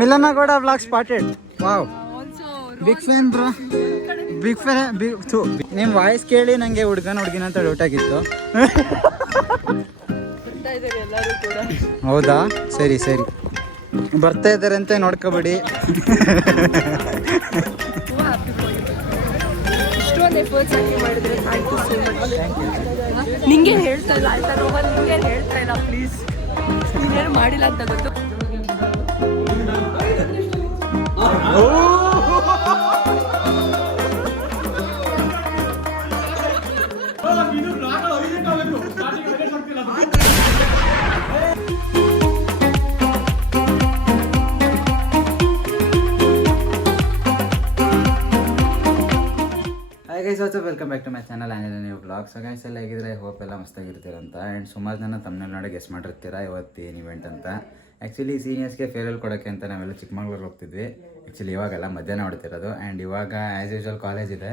ಮಿಲನ Gowda blog spotted. Wow, big fan bro, big fan. ನಿಮ್ಮ voice ಕೇಳಿ ನಂಗೆ ಹುಡುಗನ ಅಂತ ಡೌಟ್ ಆಗಿತ್ತು. ಹೌದಾ, ಸರಿ ಸರಿ, ಬರ್ತಾ ಇದ್ದಾರೆ ಅಂತ ನೋಡ್ಕೋಬೇಡಿ. ನಿಂಗೆ ಹೇಳ್ತಾ ಇಲ್ಲ ಆಯ್ತಾ ರೋಹನ್, ನಿಂಗೆ ಹೇಳ್ತಾ ಇಲ್ಲ ಪ್ಲೀಸ್, ನೀನೇನು ಮಾಡಿಲ್ಲ ಅಂತ ಗೊತ್ತು. Guys, also welcome back to my channel and new blog. So guys ಎಲ್ಲ ಹೇಗಿದ್ರೆ, ಹೋಪ್ ಎಲ್ಲ ಮಸ್ತಾಗಿರ್ತೀರಂತ. ಆ್ಯಂಡ್ ಸುಮಾರು ಜನ ತಮ್ಮನೇಲಿ ನೋಡಿ ಗೆಸ್ ಮಾಡಿರ್ತೀರ ಇವತ್ತು ಏನು ಇವೆಂಟ್ ಅಂತ. ಆ್ಯಕ್ಚುಲಿ ಸೀನಿಯರ್ಸ್ಗೆ ಫೇರ್ವೆಲ್ ಕೊಡೋಕ್ಕೆ ಅಂತ ನಾವೆಲ್ಲ ಚಿಕ್ಕಮಗಳೂರು ಹೋಗ್ತಿದ್ವಿ. ಆ್ಯಕ್ಚುಲಿ ಇವಾಗೆಲ್ಲ ಮಧ್ಯಾಹ್ನ ಹೊಡ್ತಿರೋದು. ಆ್ಯಂಡ್ ಇವಾಗ ಆ್ಯಸ್ ಯೂಶ್ವಲ್ ಕಾಲೇಜ್ ಇದೆ,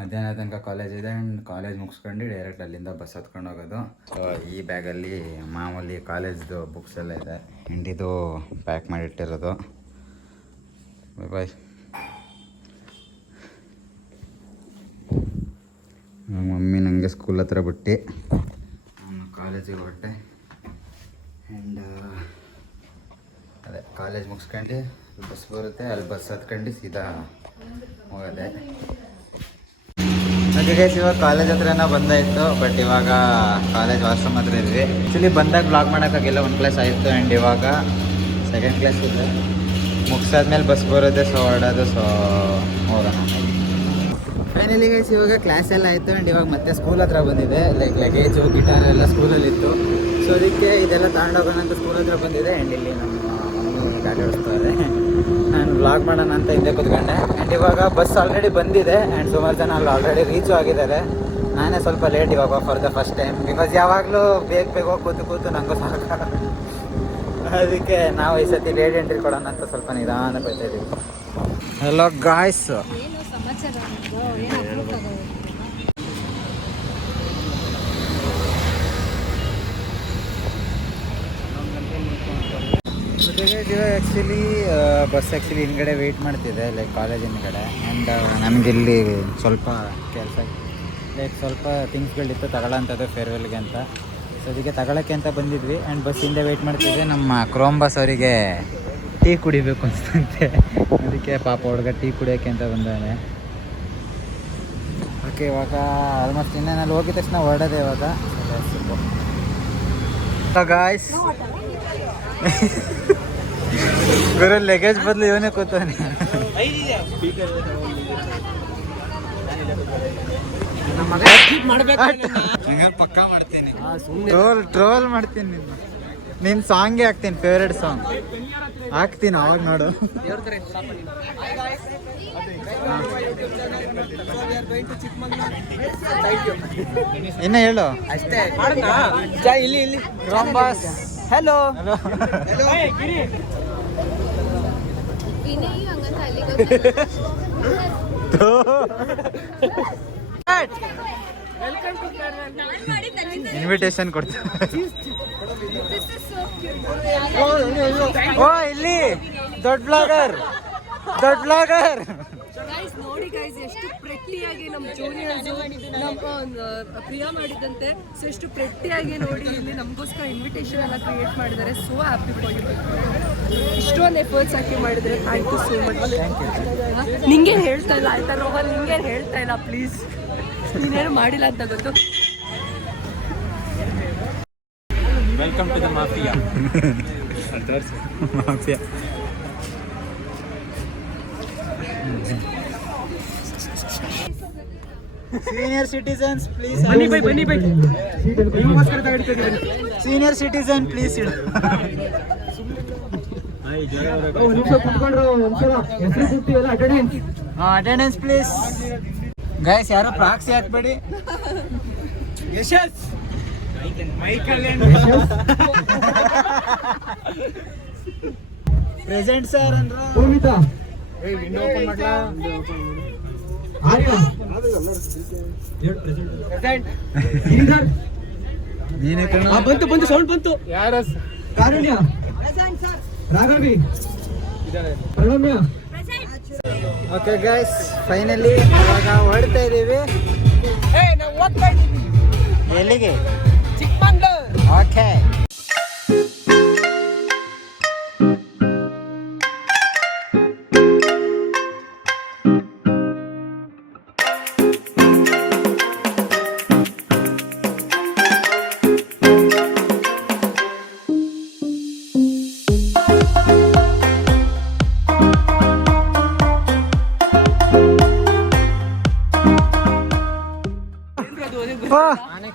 ಮಧ್ಯಾಹ್ನ ತನಕ ಕಾಲೇಜ್ ಇದೆ. ಆ್ಯಂಡ್ ಕಾಲೇಜ್ ಮುಗಿಸ್ಕೊಂಡು ಡೈರೆಕ್ಟ್ ಅಲ್ಲಿಂದ ಬಸ್ ಹತ್ಕೊಂಡು ಹೋಗೋದು. ಸೊ ಈ ಬ್ಯಾಗಲ್ಲಿ ಮಾಮೂಲಿ ಕಾಲೇಜ್ದು ಬುಕ್ಸ್ ಎಲ್ಲ ಇದೆ. ಆ್ಯಂಡ್ ಇದು ಪ್ಯಾಕ್ ಮಾಡಿಟ್ಟಿರೋದು. ಬಾಯ್. ಮಮ್ಮಿ ನನಗೆ ಸ್ಕೂಲ್ ಹತ್ರ ಬಿಟ್ಟು ನಾನು ಕಾಲೇಜಿಗೆ ಹೊರಟೆ. ಆ್ಯಂಡ್ ಅದೇ ಕಾಲೇಜ್ ಮುಗಿಸ್ಕೊಂಡು ಬಸ್ ಬರುತ್ತೆ, ಅಲ್ಲಿ ಬಸ್ ಹತ್ಕೊಂಡು ಸೀದಾ ಹೋಗೋದೆ. ಹಾಗೆ ಗೈಸ್, ಇವಾಗ ಕಾಲೇಜ್ ಹತ್ರನ ಬಂದಾಯಿತು. ಬಟ್ ಇವಾಗ ಕಾಲೇಜ್ ವಾಶ್ರೂಮ್ ಹತ್ರ ಇದ್ವಿ. ಆ್ಯಕ್ಚುಲಿ ಬಂದಾಗ ಬ್ಲಾಗ್ ಮಾಡೋಕ್ಕಾಗಿಲ್ಲ, 1 ಕ್ಲಾಸ್ ಆಯಿತು. ಆ್ಯಂಡ್ ಇವಾಗ 2nd ಕ್ಲಾಸ್ ಇದೆ, ಮುಗಿಸಾದ್ಮೇಲೆ ಬಸ್ ಬರುತ್ತೆ. ಸೊ ಹೊರಡೋದು, ಸೊ ಹೋಗೋಣ. ಫೈನಲಿ ಗೈಸ್, ಇವಾಗ ಕ್ಲಾಸ್ ಎಲ್ಲ ಆಯಿತು. ಆ್ಯಂಡ್ ಇವಾಗ ಮತ್ತೆ ಸ್ಕೂಲ್ ಹತ್ರ ಬಂದಿದೆ. ಲೈಕ್ ಲಗೇಜು, ಗಿಟಾರ್ ಎಲ್ಲ ಸ್ಕೂಲಲ್ಲಿತ್ತು. ಸೊ ಅದಕ್ಕೆ ಇದೆಲ್ಲ ತಗೊಂಡೋಗೋಣ ಅಂತ ಸ್ಕೂಲ್ ಹತ್ರ ಬಂದಿದೆ. ಆ್ಯಂಡ್ ಇಲ್ಲಿ ನಮ್ಮ ಮಮ್ಮಿ ಗಾಡಿ ಓಡಿಸ್ತಾರೆ. ನಾನು ವ್ಲಾಗ್ ಮಾಡೋಣ ಅಂತ ಹಿಂದೆ ಕೂತ್ಕೊಂಡೆ. ಆ್ಯಂಡ್ ಇವಾಗ ಬಸ್ ಆಲ್ರೆಡಿ ಬಂದಿದೆ. ಆ್ಯಂಡ್ ಸುಮಾರು ಜನ ಅಲ್ಲಿ ಆಲ್ರೆಡಿ ರೀಚು ಆಗಿದ್ದಾರೆ. ನಾನೇ ಸ್ವಲ್ಪ ಲೇಟ್ ಇವಾಗ for the first time. Because ಯಾವಾಗಲೂ ಬೇಗ ಕೂತು ನನಗೂ ಸಾಕು. ಅದಕ್ಕೆ ನಾವು ಈ ಸತಿ ಲೇಟ್ ಎಂಟ್ರಿ ಕೊಡೋಣ ಅಂತ ಸ್ವಲ್ಪ ನಿಧಾನ ಬರ್ತಾ ಇದ್ದೀವಿ. ಹಲೋ ಗಾಯ್ಸ್, ಆ್ಯಕ್ಚುಲಿ ಬಸ್ ಹಿಂದ್ಗಡೆ ವೆಯ್ಟ್ ಮಾಡ್ತಿದೆ, ಲೈಕ್ ಕಾಲೇಜ್ ಹಿಂದ್ಗಡೆ. ಆ್ಯಂಡ್ ನಮಗಿಲ್ಲಿ ಸ್ವಲ್ಪ ಕೆಲಸ, ಲೈಕ್ ಸ್ವಲ್ಪ ಥಿಂಗ್ಸ್ಗಳಿತ್ತು ತಗೊಳ್ಳೋಂಥದ್ದು ಫೇರ್ವೆಲ್ಗೆ ಅಂತ. ಸೊ ಅದಕ್ಕೆ ತಗೊಳ್ಳೋಕ್ಕೆ ಅಂತ ಬಂದಿದ್ವಿ. ಆ್ಯಂಡ್ ಬಸ್ ಹಿಂದೆ ವೆಯ್ಟ್ ಮಾಡ್ತಿದ್ದೆ. ನಮ್ಮ ಕ್ರೋಮ್ ಬಸ್ ಅವರಿಗೆ ಟೀ ಕುಡಿಬೇಕು ಅನಿಸ್ತಂತೆ. ಅದಕ್ಕೆ ಪಾಪ ಹುಡುಗ ಟೀ ಕುಡಿಯೋಕ್ಕೆ ಅಂತ ಬಂದಾನೆ. ಓಕೆ, ಇವಾಗ ಆಲ್ಮೋಸ್ಟ್ ಇನ್ನೇನು ಅಲ್ಲಿ ಹೋಗಿದ ತಕ್ಷಣ ಹೊರಡೋದೆ ಇವಾಗ. ಗಾಯ್ಸ್, ಗುರು ಲಗೇಜ್ ಬದಲು ಇವನೇ ಕೂತಾನೆ. ಪಕ್ಕಾ ಮಾಡ್ತೀನಿ, ಟ್ರೋಲ್ ಮಾಡ್ತೀನಿ. ನಿನ್ನ ಸಾಂಗೇ ಹಾಕ್ತೀನಿ, ಫೇವ್ರೇಟ್ ಸಾಂಗ್ ಹಾಕ್ತೀನಿ ಅವಾಗ ನೋಡು. ಇನ್ನ ಹೇಳು ಅಷ್ಟೇ. ಇಲ್ಲಿ ರಾಂಬಾಸ್, ಹೆಲೋ. ಇನ್ವಿಟೇಷನ್ ಕೊಡ್ತೀನಿ. ಓ ಇಲ್ಲಿ ದೊಡ್ಡ ಬ್ಲಾಗರ್. ನೋಡಿ ಗೈಸ್, ಎಷ್ಟು ಪ್ರೆಟ್ಟಿಯಾಗಿ ನಮ್ಮ ಜೂನಿಯರ್ಸು, ನಮ್ಮ ಪ್ರಿಯಾ ಮಾಡಿದಂತೆ ಎಷ್ಟು ಪ್ರೆಟ್ಟಿಯಾಗಿ ನೋಡಿ ಇಲ್ಲಿ ನಮಗೋಸ್ಕರ ಇನ್ವಿಟೇಷನ್ ಎಲ್ಲ ಕ್ರಿಯೇಟ್ ಮಾಡಿದ್ದಾರೆ. So happy for you. ಇಷ್ಟೊಂದು ಎಫರ್ಟ್ಸ್ ಹಾಕಿ ಮಾಡಿದರೆ ಥ್ಯಾಂಕ್ ಯು ಸೋ ಮಚ್. ನಿಂಗೆ ಹೇಳ್ತಾ ಇಲ್ಲ ಆಯ್ತಾ ರೋಹನ್, ನಿಂಗೆ ಹೇಳ್ತಾ ಇಲ್ಲ ಪ್ಲೀಸ್, ನೀನೇನು ಮಾಡಿಲ್ಲ ಅಂತ ಗೊತ್ತು. Welcome to the mafia. Senior citizens please, ಬನ್ನಿ ಬೈ. ಸೀನಿಯರ್ ಸಿಟಿಸನ್ ಪ್ಲೀಸ್ ಇಡು. Attendance please. ಗೈಸ್, ಯಾರು ಪ್ರಾಕ್ಸಿ ಹಾಕ್ಬೇಡಿ. ಯಶಸ್ ಪ್ರೆಸೆಂಟ್ ಸರ್ ಅಂದ್ರು. ವಿಂಡೋ ಓಪನ್ ಮಾಡ್ಲಾ? ನೀನೇ ಕಣ. ಬಂತು ಸೌಂಡ್ ಬಂತು. ಯಾರ Karunya Raghavi Pranamya okay guys finally ಇವಾಗ ಹೊರಡ್ತಾ ಇದ್ದೀವಿ. ಎಲ್ಲಿಗೆ? Okay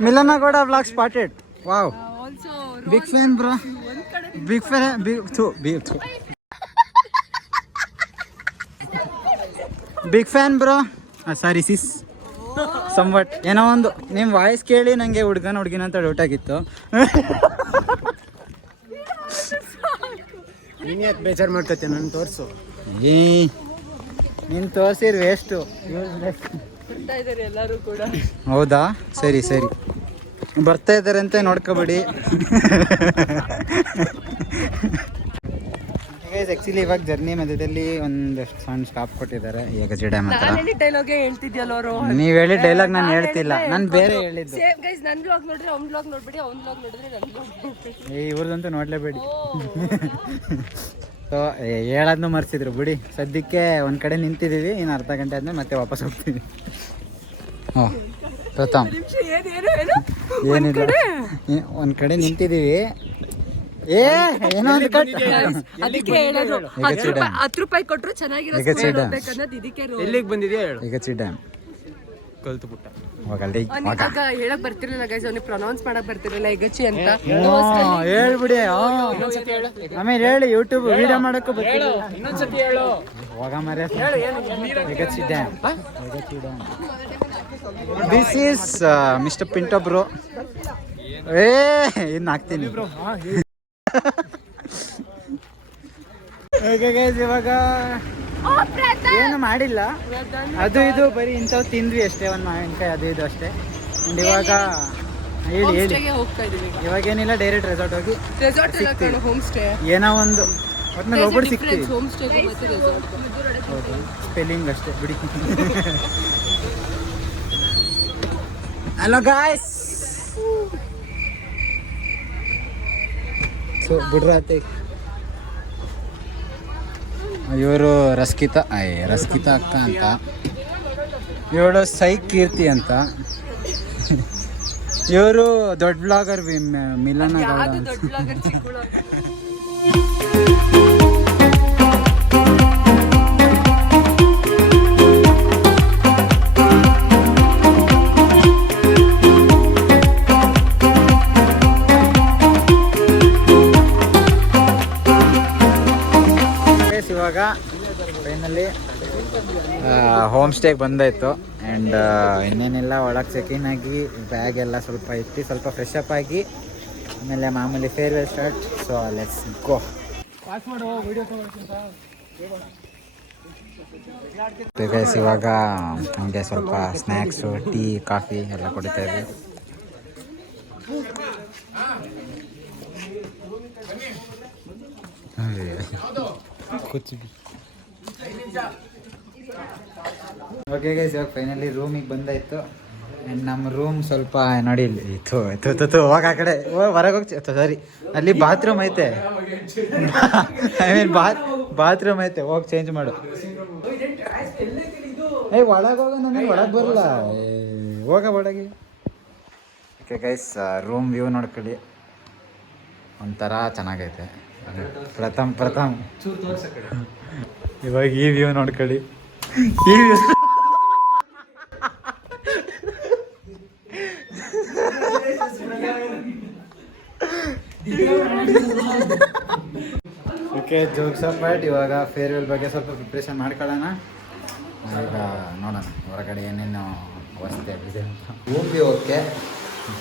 Milana Gowda blog spotted. Wow, also big fan bro, ಒಂದ್ ಕಡೆ big fan, big fan bro. Sorry sis, ಸಂವಟ್ ಏನೋ ಒಂದು ನಿಮ್ಮ ವಾಯ್ಸ್ ಕೇಳಿ ನನಗೆ ಹುಡುಗಿನ ಅಂತ ಡೌಟ್ ಆಗಿತ್ತು. ನೀನು ಯಾಕೆ ಬೇಜಾರು ಮಾಡ್ಕೊತೀಯ? ನಾನು ತೋರಿಸು. ಏ ನೀನು ತೋರಿಸಿರ್ ವೇಸ್ಟು. ಬರ್ತಾ ಇದ್ದಾರೆ ಎಲ್ಲರೂ ಕೂಡ. ಹೌದಾ? ಸರಿ ಸರಿ, ಬರ್ತಾ ಇದ್ದಾರಂತೆ ನೋಡ್ಕೋಬೇಡಿ. ಆ್ಯಕ್ಚುಲಿ ಇವಾಗ ಜರ್ನಿ ಮಧ್ಯದಲ್ಲಿ ಒಂದಷ್ಟು ಸಣ್ಣ ಸ್ಟಾಪ್ ಕೊಟ್ಟಿದ್ದಾರೆ ಏಗಜಿ ಡ್ಯಾಮ್ ಹತ್ರ. ನಾನು ಡೈಲಾಗೆ ಹೇಳ್ತಿದ್ಯಲ್ಲ ಅವರು. ನೀವು ಹೇಳಿ ಡೈಲಾಗ್ ನಾನು ಹೇಳ್ತಿಲ್ಲ, ನಾನು ಬೇರೆ ಹೇಳಿದ್ದು. ಗೈಸ್ ನನ್ನ ಬ್ಲಾಗ್ ನೋಡ್ರಿ, ಅವ್ನ ಬ್ಲಾಗ್ ನೋಡ್ಬೇಡಿ, ಅವ್ನ ಬ್ಲಾಗ್ ನೋಡಿದ್ರೆ ನನ್ನ ಬ್ಲಾಗ್ ನೋಡ್ಬೇಡಿ. ಇವ್ರದಂತೂ ನೋಡ್ಲೇಬೇಡಿ. ಸೊ ಹೇಳೋದನ್ನು ಮರ್ಸಿದ್ರು ಬಿಡಿ. ಸದ್ಯಕ್ಕೆ ಒಂದು ಕಡೆ ನಿಂತಿದ್ದೀವಿ, ಇನ್ನು ಅರ್ಧ ಗಂಟೆ ಆದ್ಮೇಲೆ ಮತ್ತೆ ವಾಪಸ್ ಹೋಗ್ತೀವಿ. ಹಾಂ ಪ್ರಥಮ್, ಏನಿಲ್ಲ, ಒಂದು ಕಡೆ ನಿಂತಿದ್ದೀವಿ. ಏನೋ ಒಂದು ಕಟ್ ಅದಕ್ಕೆ ಹೇಳೋದು 10 ರೂಪಾಯಿ ಕೊಟ್ಟರು ಚೆನ್ನಾಗಿರೋ ಅನ್ನೋದು ಇದಕ್ಕೆ. ಎಲ್ಲಿಗೆ ಬಂದಿದ್ಯಾ ಹೇಳು. ಈಗ ಡ್ಯಾಮ್ ಕಲ್ತು ಪುಟ್ಟ ಹೋಗಲ್ರಿ. ಇವಾಗ ಹೇಳಕ್ ಬರ್ತಿರ್ಲಿಲ್ಲ ಗೈಸ್, ಅವ್ನಿಗೆ ಪ್ರೊನೌನ್ಸ್ ಮಾಡಕ್ ಬರ್ತಿರ್ಲಿಲ್ಲ ಎಗಚಿ ಅಂತ. ಹೇಳ್ಬಿಡಿ, ಆಮೇಲೆ ಹೇಳಿ ಯೂಟ್ಯೂಬ್ ವಿಡಿಯೋ ಮಾಡಕ್ಕೂ ಬರ್ತಿಲ್ಲ. ಇನ್ನೊಂದ್ಸತಿ ಹೇಳು. ಹೋಗ ಮರ್ಯ. ಎಗಚಿ ಡ್ಯಾಮ್. This is mister Pinto bro. ಇನ್ನು ಹಾಕ್ತೀನಿ. ಇವಾಗ ಏನು ಮಾಡಿಲ್ಲ, ಅದು ಇದು ಬರೀ ಇಂಥವು ತಿಂದ್ವಿ ಅಷ್ಟೇ, ಒಂದು ಮಾವಿನಕಾಯಿ ಅದು ಇದು ಅಷ್ಟೇ. ಇವಾಗ ಹೇಳಿ ಹೇಳಿ. ಹೋಗ್ತಾ ಇದೀವಿ ಇವಾಗ ಏನಿಲ್ಲ, ಡೈರೆಕ್ಟ್ ರೆಸಾರ್ಟ್ ಹೋಗಿ ರೆಸಾರ್ಟ್ ಹೋಮ್ ಸ್ಟೇ ಏನೋ ಒಂದು ಒಟ್ನಲ್ಲಿ ಹೋಗ್ಬಿಟ್ಟು ಸಿಗ್ತೀವಿ. ಹೋಮ್ ಸ್ಟೇ ಮತ್ತೆ ರೆಸಾರ್ಟ್. ಹೌದು, ಸ್ಪೆಲ್ಲಿಂಗ್ ಅಷ್ಟೇ ಬಿಡಿ. Hello guys. ಸೊ ಬಿಡ್ರಾತೆ ಇವರು ರಸ್ಕಿತಾ ಅಕ್ಕ ಅಂತ, ಇವಳು ಸೈ ಕೀರ್ತಿ ಅಂತ, ಇವರು ದೊಡ್ಡ ಬ್ಲಾಗರ್ ಮಿಲನ ಗೌಡ. ದೊಡ್ಡ ಬ್ಲಾಗರ್ ಚಿಕ್ಕುಳ. ಇವಾಗ ಫೈನಲಿ ಹೋಮ್ ಸ್ಟೇಗೆ ಬಂದಾಯಿತು. ಆ್ಯಂಡ್ ಇನ್ನೇನೆಲ್ಲ ಒಳಗೆ ಚೆಕಿನ್ ಆಗಿ ಬ್ಯಾಗ್ ಎಲ್ಲ ಸ್ವಲ್ಪ ಇಟ್ಟು ಸ್ವಲ್ಪ ಫ್ರೆಶ್ ಅಪ್ ಆಗಿ ಆಮೇಲೆ ಮಾಮೂಲಿ farewell start. So let's go. Guys ಇವಾಗ ನಮಗೆ ಸ್ವಲ್ಪ ಸ್ನ್ಯಾಕ್ಸು, ಟೀ, ಕಾಫಿ ಎಲ್ಲ ಕುಡಿತಾ ಇದ್ವಿ. ಓಕೆ ಗೈಸ್, ಇವಾಗ ಫೈನಲಿ ರೂಮಿಗೆ ಬಂದಾಯಿತು. ಆ್ಯಂಡ್ ನಮ್ಮ ರೂಮ್ ಸ್ವಲ್ಪ ನೋಡಿ ಇಲ್ಲಿ ಹೋಗ ಆ ಕಡೆ ಹೊರಗೆ ಹೋಗಿ. ಸಾರಿ, ಅಲ್ಲಿ ಬಾತ್ರೂಮ್ ಐತೆ. ಐ ಮೀನ್ ಬಾತ್ರೂಮ್ ಐತೆ, ಹೋಗಿ ಚೇಂಜ್ ಮಾಡು. ಒಳಗೆ ಹೋಗ, ನನಗೆ ಒಳಗೆ ಬರಲ್ಲ. ಹೋಗ ಒಳಗೆ. ಓಕೆ ಗೈಸ್, ರೂಮ್ ವ್ಯೂ ನೋಡ್ಕೊಳ್ಳಿ, ಒಂಥರ ಚೆನ್ನಾಗೈತೆ. ಪ್ರಥಮ್ ಇವಾಗ ಈ ವ್ಯೂ ನೋಡ್ಕೊಳ್ಳಿ. ಈ ವ್ಯೂ ಓಕೆ, ಜೋಕ್ಸ್ ಅಪಾರ್ಟ್. ಇವಾಗ ಫೇರ್ವೆಲ್ ಬಗ್ಗೆ ಸ್ವಲ್ಪ ಪ್ರಿಪ್ರೇಷನ್ ಮಾಡ್ಕೊಳ್ಳೋಣ. ಈಗ ನೋಡೋಣ ಹೊರಗಡೆ ಏನೇನು ವ್ಯವಸ್ಥೆ ಆಗಿದೆ ಅಂತ. Room view okay,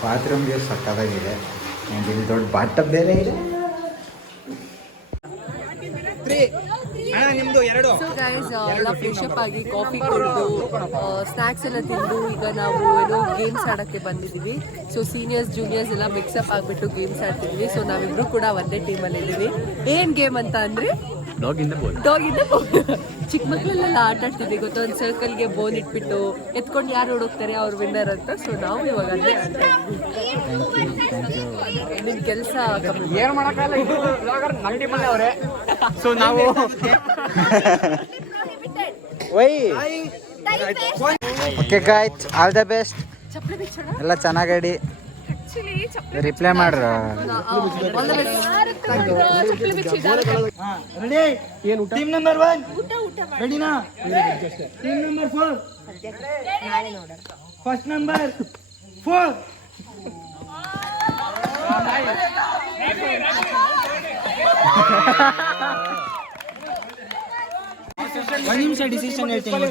bathroom view ಸಕ್ಕತ್ತಾಗಿದೆ. ಇಲ್ಲಿ ದೊಡ್ಡ ಬಾತ್ ಟಬ್ ಬೇರೆ ಇದೆ. ಸೊ ಗೈಸ್ ಎಲ್ಲ ಫ್ರೆಶ್ ಅಪ್ ಆಗಿ ಕಾಫಿ ಕುಡಿದು ಸ್ನ್ಯಾಕ್ಸ್ ಎಲ್ಲ ತಿಂದು ಈಗ ನಾವು ಏನೋ ಗೇಮ್ಸ್ ಆಡೋಕ್ಕೆ ಬಂದಿದ್ದೀವಿ. ಸೊ ಸೀನಿಯರ್ಸ್ ಜೂನಿಯರ್ಸ್ ಎಲ್ಲ ಮಿಕ್ಸಪ್ ಆಗಿಬಿಟ್ಟು ಗೇಮ್ಸ್ ಆಡ್ತಿದ್ವಿ. ಸೊ ನಾವಿಬ್ರು ಕೂಡ ಒಂದೇ ಟೀಮಲ್ಲಿ ಇದ್ದೀವಿ. ಏನು ಗೇಮ್ ಅಂತ ಅಂದರೆ ಡಾಗ್ ಇನ್ ದ ಬೋನ್. ಚಿಕ್ಕ ಮಕ್ಕಳೆಲ್ಲ ಆಟ ಆಡ್ತಿದ್ವಿ ಗೊತ್ತಾ, ಒಂದು ಸರ್ಕಲ್ಗೆ ಬೋನ್ ಇಟ್ಬಿಟ್ಟು ಎತ್ಕೊಂಡು ಯಾರು ಓಡೋಗ್ತಾರೆ ಅವ್ರು ವಿನ್ನರ್ ಅಂತ. ಸೊ ನಾವು ಇವಾಗ ಅದೇ ನಿನ್ನ ಕೆಲಸ ಏನು ಮಾಡೋಕ್ಕಲ್ಲ, ಇದು ನಮ್ಮ ಟೀಮಲ್ಲೇ ಅವರೇ. ಸೊ ನಾವು okay guys, all the best. ಚಪ್ಪಲಿ ಬಿಚ್ಚೋಣ. ಎಲ್ಲ ಚೆನ್ನಾಗಿ ರಿಪ್ಲೈ ಮಾಡ್ರ. ಟೀಮ್ ನಂಬರ್ 1 ರೆಡಿನಾ? ಟೀಮ್ ನಂಬರ್ 4 ಫಸ್ಟ್ ನಂಬರ್ 4 ಒಂದು ನಿಮಿಷ ಡಿಸಿಷನ್ ಹೇಳ್ತೀನಿ.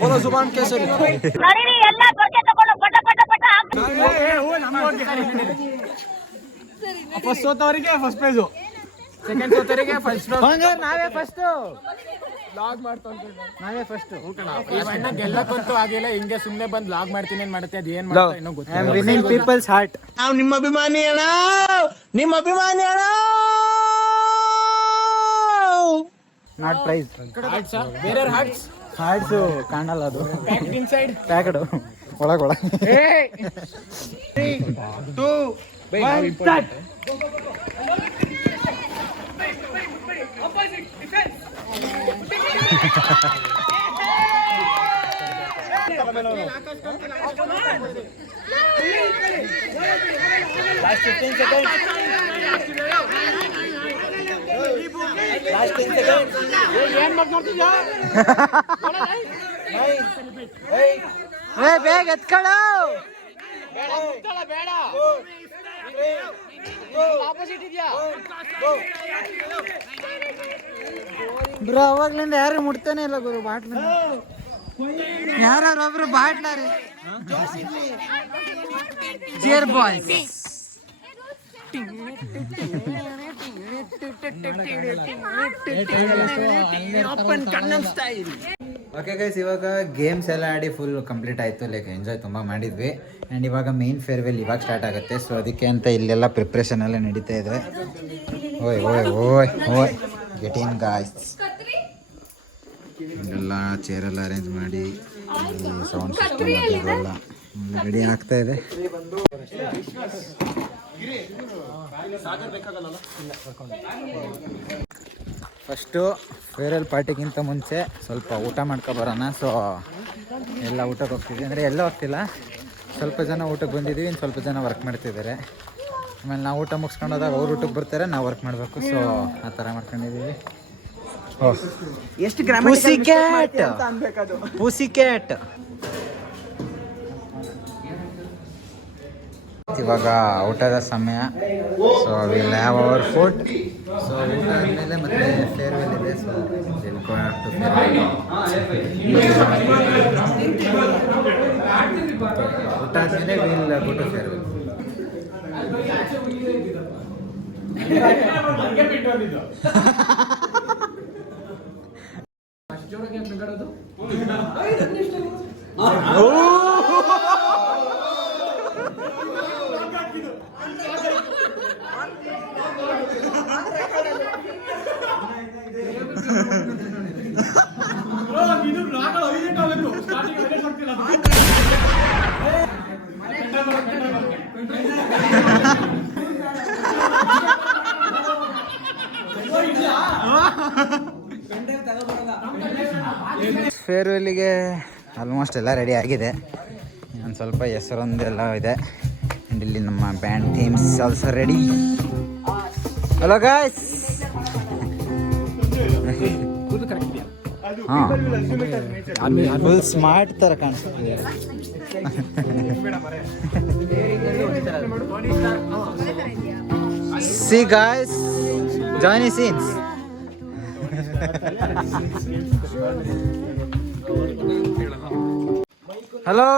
ಬೋಲೋ ಸುಭಾನ್ ಕೇಸರಿ. ಫಸ್ಟ್ ಸೋತವರಿಗೆ ಫಸ್ಟ್ ಪ್ರೈಸು, ಸೆಕೆಂಡ್ ಸೋತವರಿಗೆ ಫಸ್ಟ್ ನಾವೇ ಫಸ್ಟ್ ಲಾಗ್ ಮಾಡ್ತಾ ನಾವೇ ಫಸ್ಟ್. ಈ ಬಣ್ಣ ಗೆಲ್ಲಕ್ಕಂತೂ ಆಗಿಲ್ಲ, ಹಿಂಗೆ ಸುಮ್ಮನೆ ಬಂದು ಲಾಗ್ ಮಾಡ್ತೀನಿ ಏನ್ ಮಾಡುತ್ತೆ, ಅದು ಏನ್ ಮಾಡ್ತಾ ಇನ್ನೂ I am winning people's heart. ನಾವು ನಿಮ್ಮ ಅಭಿಮಾನಿ ಅಣ್ಣ, ನಿಮ್ಮ ಅಭಿಮಾನಿ ಅಣ್ಣ. ನಾಟ್ ಪ್ರೈಸ್, ಬೇರೆ ಹಾರ್ಟ್ಸ್ ಹಾರ್ಟ್ಸ್ ಕಾಣಲ್ಲ, ಅದು ಇನ್ಸೈಡ್ ಪ್ಯಾಕೆಟ್ ಒಳಗೊಳ. 3, 2, 1 start. Last 15 seconds. Last 10 seconds. ಏನ್ ಮಾಡ್ತಿದ್ಯಾ? ಬೇಗ ಎತ್ಕೊಳ್ಳು. ಬೇಡ ಆಪೋಸಿಟ್ ಇದೆಯಾ? ಬ್ರೋ ಅವಾಗ್ಲಿಂದ ಯಾರು ಮುಟ್ತಾನೆ ಇಲ್ಲ ಗುರು ಬಾಟ್ಲ. ಯಾರು ಒಬ್ರು ಬಾಟ್ಲ ರೀ. Chair boys. ಓಕೆ ಗೈಸ್, ಇವಾಗ ಗೇಮ್ಸ್ ಎಲ್ಲ ಆಡಿ ಫುಲ್ ಕಂಪ್ಲೀಟ್ ಆಯಿತು. ಲೈಕ್ ಎಂಜಾಯ್ ತುಂಬ ಮಾಡಿದ್ವಿ. ಆ್ಯಂಡ್ ಇವಾಗ ಮೇನ್ ಫೇರ್ವೆಲ್ ಇವಾಗ ಸ್ಟಾರ್ಟ್ ಆಗುತ್ತೆ. ಸೊ ಅದಕ್ಕೆ ಅಂತ ಇಲ್ಲೆಲ್ಲ ಪ್ರಿಪ್ರೇಷನ್ ಎಲ್ಲ ನಡೀತಾ ಇದೆ. ಓಯ್ ಓಯ್ ಓಯ್ ಓಯ್ ಗೆಟ್ ಇನ್ ಗಾಯ್ಸ್. ಎಲ್ಲ ಚೇರೆಲ್ಲ ಅರೇಂಜ್ ಮಾಡಿ ಸೌಂಡ್ ಸಿಸ್ಟಮ್ ಎಲ್ಲ ರೆಡಿ ಆಗ್ತಾ ಇದೆ. ಫಸ್ಟು ಫೇರ್ವೆಲ್ ಪಾರ್ಟಿಗಿಂತ ಮುಂಚೆ ಸ್ವಲ್ಪ ಊಟ ಮಾಡ್ಕೊಬರೋಣ. ಸೊ ಎಲ್ಲ ಊಟಕ್ಕೆ ಹೋಗ್ತಿದ್ವಿ, ಅಂದರೆ ಎಲ್ಲ ಹೋಗ್ತಿಲ್ಲ, ಸ್ವಲ್ಪ ಜನ ಊಟಕ್ಕೆ ಬಂದಿದ್ದೀವಿ, ಇನ್ನು ಸ್ವಲ್ಪ ಜನ ವರ್ಕ್ ಮಾಡ್ತಿದ್ದಾರೆ. ಆಮೇಲೆ ನಾವು ಊಟ ಮುಗಿಸ್ಕೊಂಡು ಹೋದಾಗ ಅವ್ರು ಊಟಕ್ಕೆ ಬರ್ತಾರೆ, ನಾವು ವರ್ಕ್ ಮಾಡಬೇಕು. ಸೊ ಆ ಥರ ಮಾಡ್ಕೊಂಡಿದ್ದೀವಿ. ಎಷ್ಟು ಪೂಸಿ ಕ್ಯಾಟ್. ಇವಾಗ ಊಟದ ಸಮಯ. So will have our food. So ಊಟ ಆದಮೇಲೆ ಮತ್ತೆ ಫೇರ್ವೆಲ್ ಇದೆ. ಸೊ ಊಟ ಆದಮೇಲೆ ವಿಲ್ ಗೋ ಟು ಫೇರ್ವೆಲ್. ಫೇರ್ವೆಲ್ಲಿಗೆ ಆಲ್ಮೋಸ್ಟ್ ಎಲ್ಲ ರೆಡಿ ಆಗಿದೆ. ಒಂದು ಸ್ವಲ್ಪ ಹೆಸರೊಂದೆಲ್ಲ ಇದೆ. ಆ್ಯಂಡ್ ಇಲ್ಲಿ ನಮ್ಮ band teams also ready. Hello guys. ಹಾಂ, ಫುಲ್ ಸ್ಮಾರ್ಟ್ ಥರ ಕಾಣಿಸ್ತಿದೆ. See guys, Johnny scenes. Hello.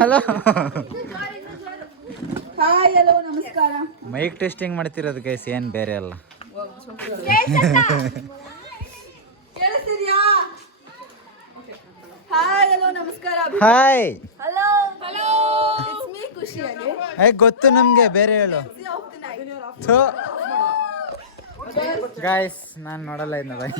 Hello. Hi hello ನಮಸ್ಕಾರ. ಮೈಕ್ ಟೆಸ್ಟಿಂಗ್ ಮಾಡ್ತಿರೋದು ಗೈಸ್, ಏನು ಬೇರೆ ಅಲ್ಲ. ಕೇಳಿಸ್ತಿದ್ಯಾ? ಹಾಯ್ ಹಲೋ ನಮಸ್ಕಾರ. Hi hello hello it's me ಖುಷಿ ಗೊತ್ತು ನಮಗೆ, ಬೇರೆ ಹೇಳು. ಗಾಯ್ಸ್ ನಾನು ನೋಡಲ್ಲ ಇದನ್ನ ಬಾಯ್.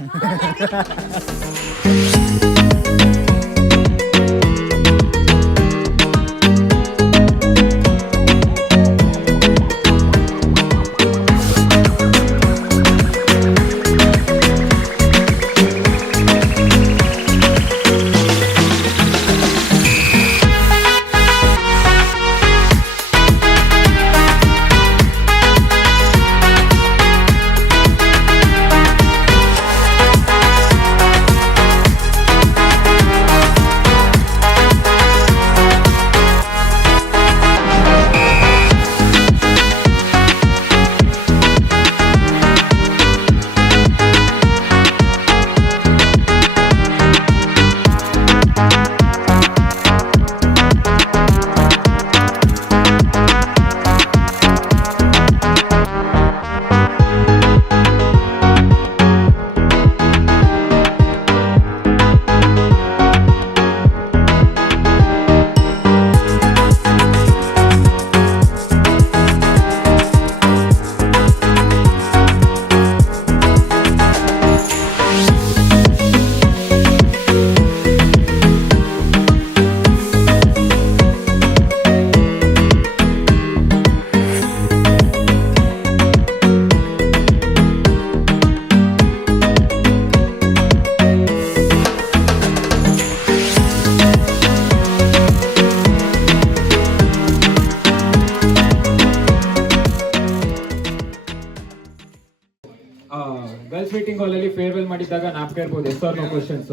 ಗರ್ಲ್ಸ್ ಮೀಟಿಂಗ್ ಹಾಲ್ ಅಲ್ಲಿ ಫೇರ್ವೆಲ್ ಮಾಡಿದಾಗ ನಾಪ್ಕ ಇರ್ಬೋದು. ಎಸ್ ಆರ್ ನೋ ಕ್ವಶನ್ಸ್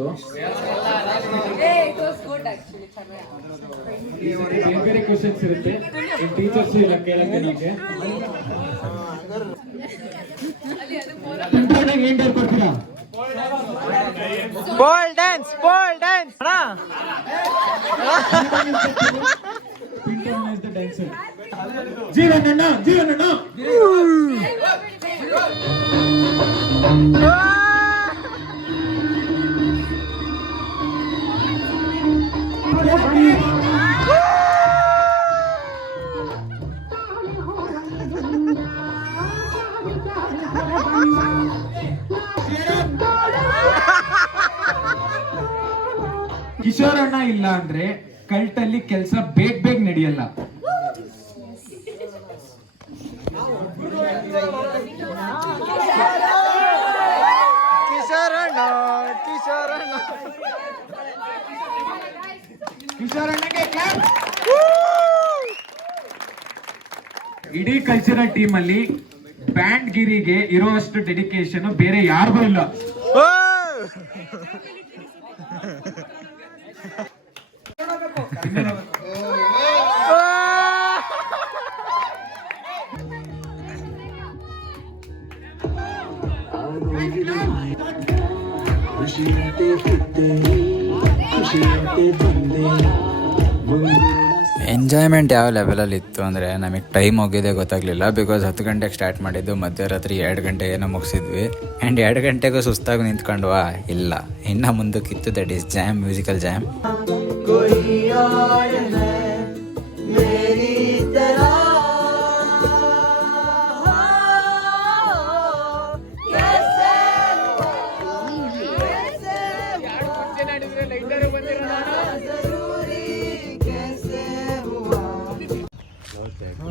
ಬೇರೆ ಕ್ವಶನ್ಸ್ ಇರುತ್ತೆ. ನಿಮ್ ಟೀಚರ್ಸ್ ಇಲ್ಲ ಕೇಳಕ್ಕೆ ನಮಗೆ. ಏನ್ ಕೊಡ್ತೀರಾ? ಪೋಲ್ ಡ್ಯಾನ್ಸ್ ಜೀವನಣ್ಣ ಕಿಶೋರಣ್ಣ ಇಲ್ಲ ಅಂದ್ರೆ ಕಲ್ಟಲ್ಲಿ ಕೆಲಸ ಬೇಗ ನಡೆಯಲ್ಲ. ಕಿಶೋರಣ್ಣಗೆ ಕ್ಲಾಪ್. ಇಡೀ ಕಲ್ಚರಲ್ ಟೀಮ್ ಅಲ್ಲಿ ಬ್ಯಾಂಡ್ ಗಿರಿಗೆ ಇರುವಷ್ಟು ಡೆಡಿಕೇಶನ್ ಬೇರೆ ಯಾರಿಗೂ ಇಲ್ಲ. ಎಂಜಾಯ್ಮೆಂಟ್ ಯಾವ ಲೆವೆಲಲ್ಲಿ ಇತ್ತು ಅಂದರೆ ನಮಗೆ ಟೈಮ್ ಹೋಗಿದ್ದೆ ಗೊತ್ತಾಗಲಿಲ್ಲ. ಬಿಕಾಸ್ 10 ಗಂಟೆಗೆ ಸ್ಟಾರ್ಟ್ ಮಾಡಿದ್ದು, ಮಧ್ಯರಾತ್ರಿ 2 ಗಂಟೆ ಏನೋ ಮುಗಿಸಿದ್ವಿ. ಆ್ಯಂಡ್ 2 ಗಂಟೆಗೂ ಸುಸ್ತಾಗಿ ನಿಂತ್ಕೊಂಡ್ವಾ? ಇಲ್ಲ, ಇನ್ನು ಮುಂದಕ್ಕಿತ್ತು. That is jam, musical jam.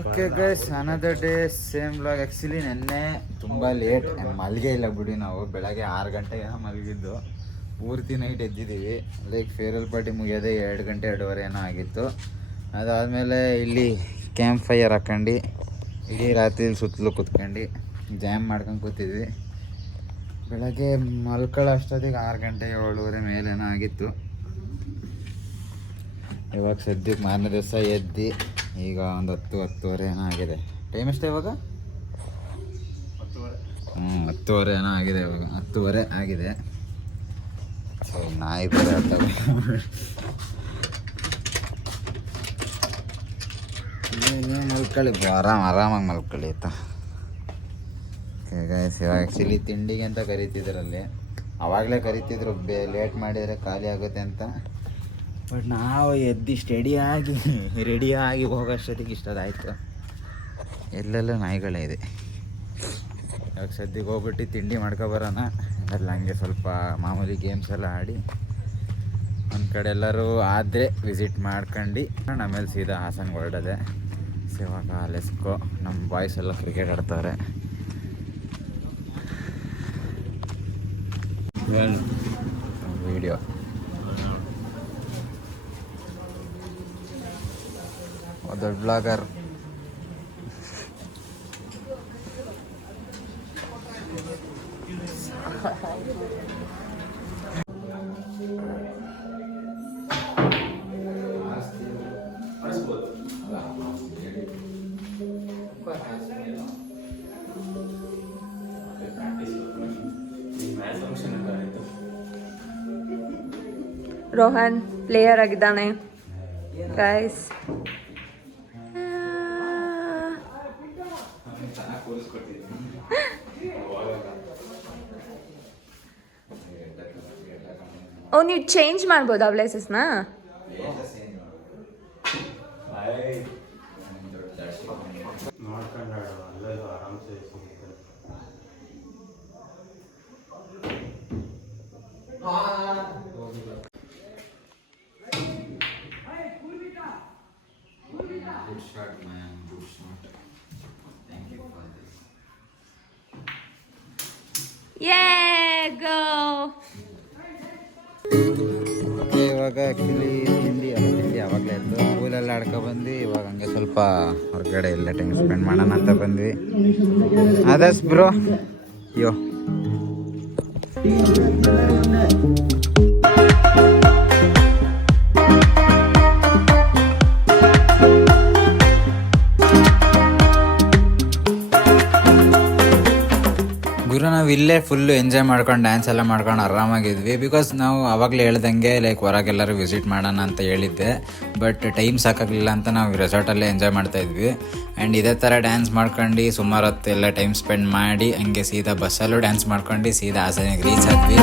Okay guys, another day same vlog. Actually ನೆನ್ನೆ ತುಂಬ ಲೇಟ್ ಮಲ್ಗೆ ಇಲ್ಲ ಬಿಡಿ. ನಾವು ಬೆಳಗ್ಗೆ 6 ಗಂಟೆಗೆ ಮಲಗಿದ್ದು, ಪೂರ್ತಿ ನೈಟ್ ಎದ್ದಿದ್ದೀವಿ. ಲೈಕ್ ಫೇರ್ವೆಲ್ ಪಾರ್ಟಿ ಮುಗಿಯೋದೇ 2 ಗಂಟೆ 2:30 ಏನೋ ಆಗಿತ್ತು. ಅದಾದಮೇಲೆ ಇಲ್ಲಿ ಕ್ಯಾಂಪ್ ಫೈರ್ ಹಾಕೊಂಡು ಇಡೀ ರಾತ್ರಿ ಸುತ್ತಲೂ ಕೂತ್ಕೊಂಡು ಜಾಮ್ ಮಾಡ್ಕೊಂಡು ಕೂತಿದ್ವಿ. ಬೆಳಗ್ಗೆ ಮಲ್ಕೊಳ್ಳೋ ಅಷ್ಟೊತ್ತಿಗೆ 6 ಗಂಟೆ 7:30 ಮೇಲೇನೋ ಆಗಿತ್ತು. ಇವಾಗ ಸದ್ಯಕ್ಕೆ ಮಾರನೇ ದಿವಸ ಎದ್ದು ಈಗ ಒಂದು 10-10:30 ಏನೋ ಆಗಿದೆ. ಟೈಮ್ ಎಷ್ಟೇ ಇವಾಗ? 10:30 ಏನೋ ಆಗಿದೆ. ಇವಾಗ 10:30 ಆಗಿದೆ. ನಾಯಿ ಬೇರೆ ಅಡ್ಡ ಮಲ್ಕೊಳ್ಳಿ, ಆರಾಮಾಗಿ ಮಲ್ಕೊಳ್ಳಿ ಆಯ್ತಾ. ಗೈಸ್ ಇವಾಗ ಆ್ಯಕ್ಚುಲಿ ತಿಂಡಿಗೆ ಅಂತ ಕರಿತಿದ್ರಲ್ಲಿ, ಆವಾಗಲೇ ಕರಿತಿದ್ರು ಲೇಟ್ ಮಾಡಿದರೆ ಖಾಲಿ ಆಗುತ್ತೆ ಅಂತ. ಬಟ್ ನಾವು ಎದ್ದು ರೆಡಿಯಾಗಿ ಹೋಗೋಷ್ಟೊತ್ತಿಗೆ ಇಷ್ಟದಾಯಿತು. ಎಲ್ಲೆಲ್ಲ ನಾಯಿಗಳೇ ಇದೆ. ಇವಾಗ ಸದ್ಯಕ್ಕೆ ಹೋಗ್ಬಿಟ್ಟು ತಿಂಡಿ ಮಾಡ್ಕೊಬರೋಣ, ಅದರಲ್ಲಿ ಹಂಗೆ ಸ್ವಲ್ಪ ಮಾಮೂಲಿ ಗೇಮ್ಸ್ ಎಲ್ಲ ಆಡಿ ಒಂದು ಕಡೆ ಎಲ್ಲರೂ ಆದರೆ ವಿಸಿಟ್ ಮಾಡ್ಕೊಂಡು ಆಮೇಲೆ ಸೀದಾ ಹಾಸನ್ಗೆ ಹೊರಡೋದೆ. ಸೊ ಇವಾಗ ಲೆಸ್ಕೋ ನಮ್ಮ ಬಾಯ್ಸ್ ಎಲ್ಲ ಕ್ರಿಕೆಟ್ ಆಡ್ತಾರೆ. ವಿಡಿಯೋ ದೊಡ್ಡ ಬ್ಲಾಗರ್. ರೋಹನ್ ಪ್ಲೇಯರ್ ಆಗಿದ್ದಾನೆ ಗೈಸ್. ಓ ನೀವು ಚೇಂಜ್ ಮಾಡ್ಬೋದಾ ಪ್ಲೇಸಸ್ನ? Good shot, man. Good shot. Thank you for this. Yeah, go. Okay, ಇವಾಗ ಆ್ಯಕ್ಚುಲಿ ತಿಂಡಿ ಆವಾಗಲೇ ಇತ್ತು. ಸ್ಕೂಲೆಲ್ಲ ಆಡ್ಕೊಬಂದು ಇವಾಗ ಹಂಗೆ ಸ್ವಲ್ಪ ಹೊರಗಡೆ ಎಲ್ಲ ಟೈಮ್ ಸ್ಪೆಂಡ್ ಮಾಡೋಣ ಅಂತ ಬಂದ್ವಿ. ಅದಸ್ ಬ್ರೋ ಯೋ. ಗುರು ನಾವು ಇಲ್ಲೇ ಫುಲ್ಲು ಎಂಜಾಯ್ ಮಾಡ್ಕೊಂಡು ಡ್ಯಾನ್ಸ್ ಎಲ್ಲ ಮಾಡ್ಕೊಂಡು ಆರಾಮಾಗಿದ್ವಿ. ಬಿಕಾಸ್ ನಾವು ಆವಾಗಲೇ ಹೇಳ್ದಂಗೆ ಲೈಕ್ ಹೊರಗೆಲ್ಲರೂ ವಿಸಿಟ್ ಮಾಡೋಣ ಅಂತ ಹೇಳಿದ್ದೆ, ಬಟ್ ಟೈಮ್ ಸಾಕಾಗಲಿಲ್ಲ ಅಂತ ನಾವು ರೆಸಾರ್ಟಲ್ಲೇ ಎಂಜಾಯ್ ಮಾಡ್ತಾಯಿದ್ವಿ. ಆ್ಯಂಡ್ ಇದೇ ಥರ ಡ್ಯಾನ್ಸ್ ಮಾಡ್ಕೊಂಡು ಸುಮಾರು ಹೊತ್ತು ಎಲ್ಲ ಟೈಮ್ ಸ್ಪೆಂಡ್ ಮಾಡಿ ಹಂಗೆ ಸೀದಾ ಬಸ್ಸಲ್ಲೂ ಡ್ಯಾನ್ಸ್ ಮಾಡ್ಕೊಂಡು ಸೀದಾ ಹಾಸನಿಗೆ ರೀಚ್ ಆದ್ವಿ.